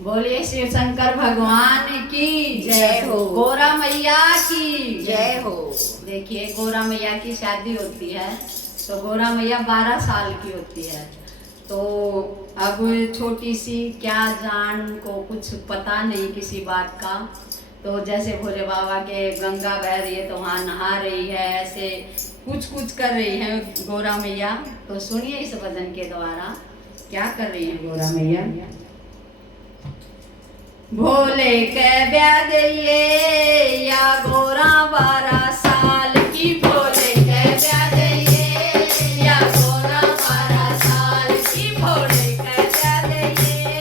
बोलिए शिव शंकर भगवान की जय हो। गौरा मैया की जय हो। देखिए गौरा मैया की शादी होती है तो गौरा मैया 12 साल की होती है। तो अब छोटी सी क्या जान को कुछ पता नहीं किसी बात का। तो जैसे भोले बाबा के गंगा बह रही है तो वहाँ नहा रही है, ऐसे कुछ कुछ कर रही है गौरा मैया। तो सुनिए इस भजन के द्वारा क्या कर रही है गौरा मैया। भोले के ब्याह दिए या गौरा 12 साल की, भोले के ब्याह दिए या गौरा 12 साल की, भोले के ब्याह दिए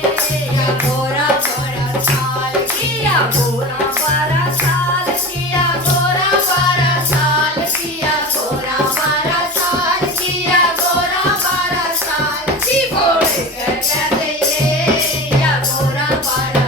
या गौरा 12 साल की, या गौरा 12 साल की, या गौरा 12 साल की, या गौरा 12 साल की, या गौरा 12 साल की, भोले के ब्याह दिए या गौरा 12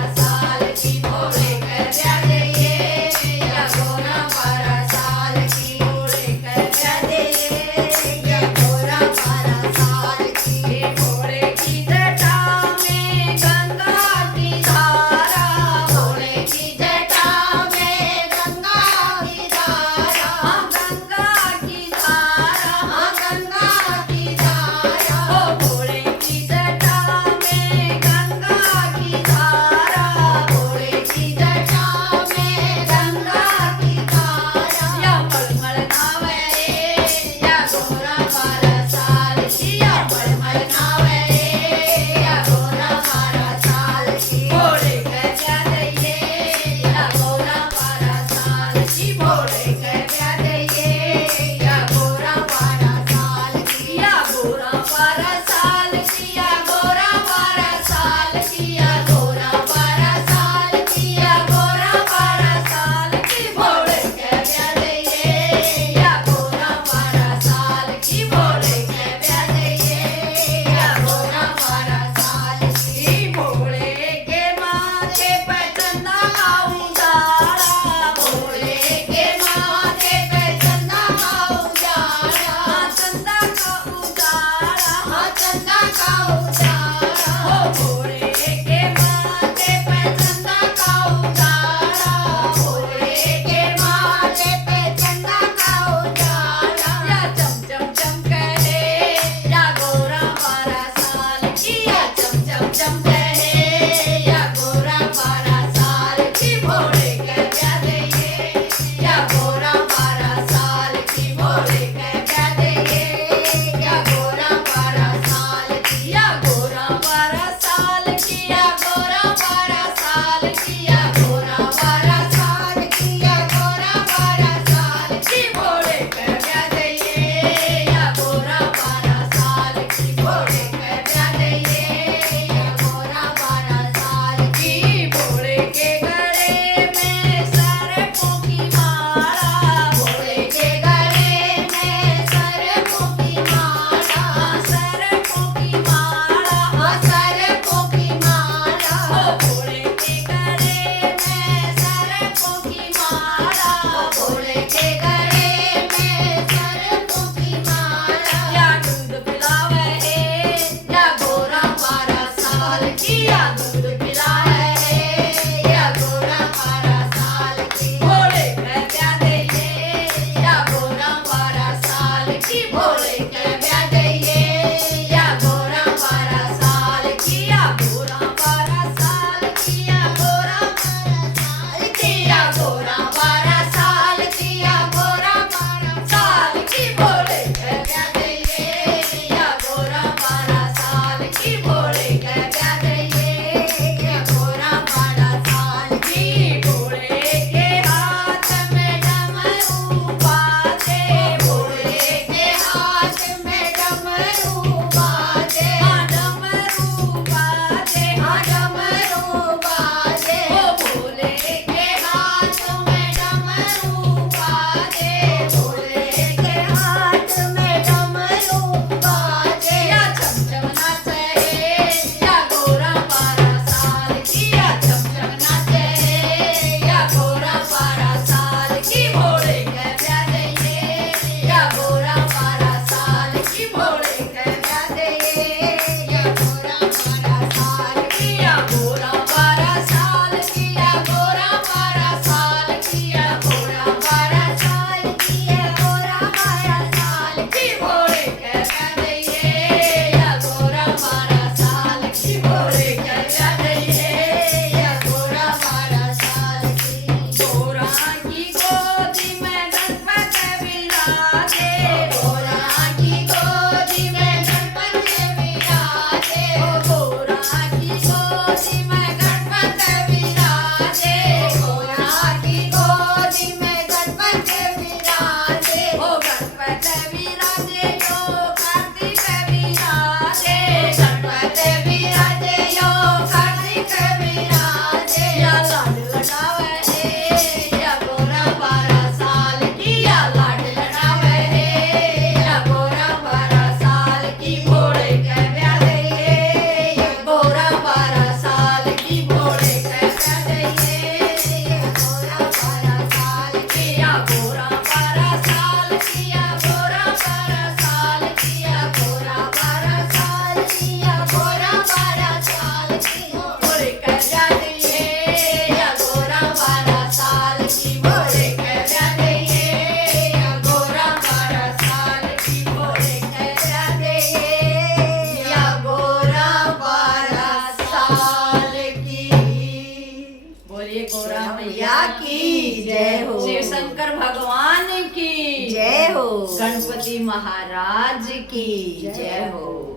मैया की जय हो। शिव शंकर भगवान की जय हो। गणपति महाराज की जय हो।